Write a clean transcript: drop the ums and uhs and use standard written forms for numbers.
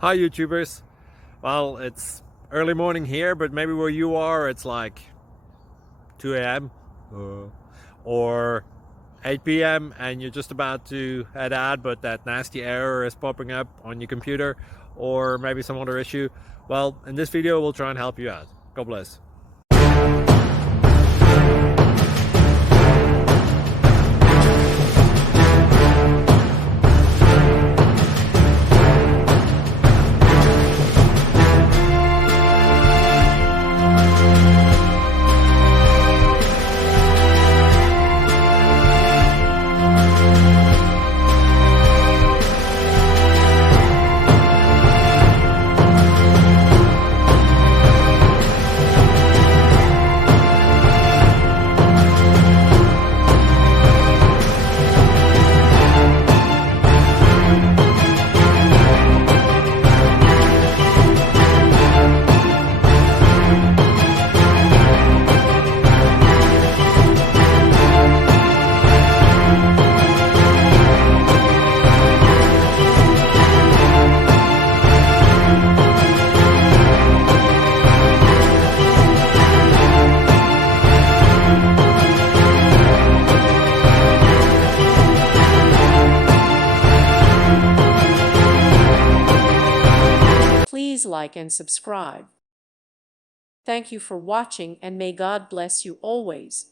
Hi YouTubers. Well, it's early morning here, but maybe where you are it's like 2 a.m. or 8 p.m. and you're just about to head out, but that nasty error is popping up on your computer, or maybe some other issue. Well, in this video we'll try and help you out. God bless. Please like and subscribe. Thank you for watching, and may God bless you always.